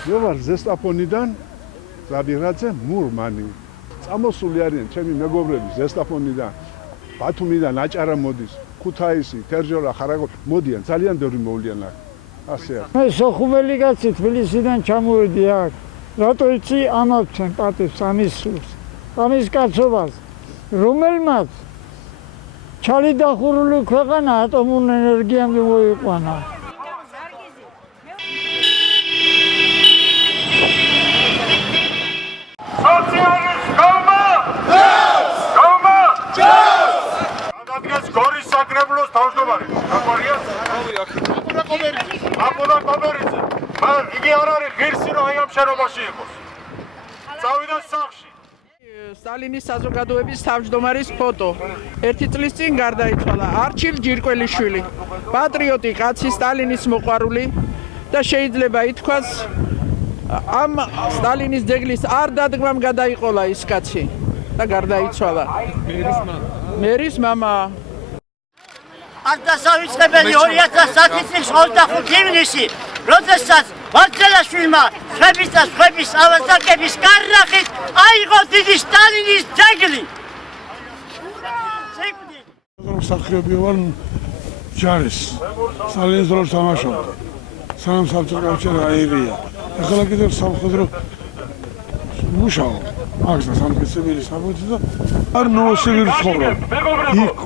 მე ვარ ზესტაფონიდან ზაბირაძე მურმანი. წამოსული არიან ჩემი მეგობრები ზესტაფონიდან, ბათუმიდან აჭარა მოდის, ქუთაისი, თერჯოლა, ხარაგო მოდიან, ძალიან ბევრი მოვლიან აქ. ასე არის. მე სოხუმელი კაცი თბილისიდან ჩამოვედი აქ. რატო იცი ამავცენ პატივს ამის სულს, ამის კაცობას, რომელმაც ჩალი დახურული ქვეყანა ატომურ ენერგიამდე მოიყვანა. გორის საკრებულოს თავმჯდომარე. გაყვარია? აპოლა კობერიძე. მან იგი არ არის ღირსი რომ აი ამ შენობაში იყოს. წავიდა სახლში. სტალინის საზოგადოების თავმჯდომარის ფოტო. 1 წლის წინ გარდაიცვალა არჩილ ჯირკველიშვილი. პატრიოტი კაცი, სტალინის მოყვარული და შეიძლება ითქვას ამ სტალინის ძეგლის არ დადგმამ გადაიყოლა ის კაცი და გარდაიცვალა. მერის მამა. დასავიწყებელი 2010 წლის 25 ივნისი, როდესაც ვარძელაშვილმა ხების და სხვების ავაზაკების კარნახით აიღო დიდი სტალინის ძეგლი. მსახიობი ვარ ჯარის, სტალინის როლს თამაშობდა. სანამ საბჭოთა კავშირი აირია. ახლა კიდევ სამხედრო მუშაობ. აქვს და სამხედრო საბუთი და არ ნოვოსიბირ ცხოვრობ. იქ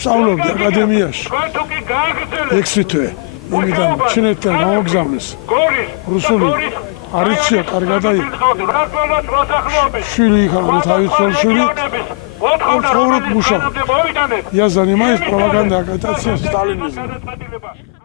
სწავლობდი აკადემიაში. 6 თვე. იმიდან ჩინეთთან გამოგზავნეს. რუსული არ იცია კარგად და შვილი იქ არის თავისუფლ შვილი. ცხოვრობ მუშაობ. Я занимаюсь пропагандой агитацией сталинизма.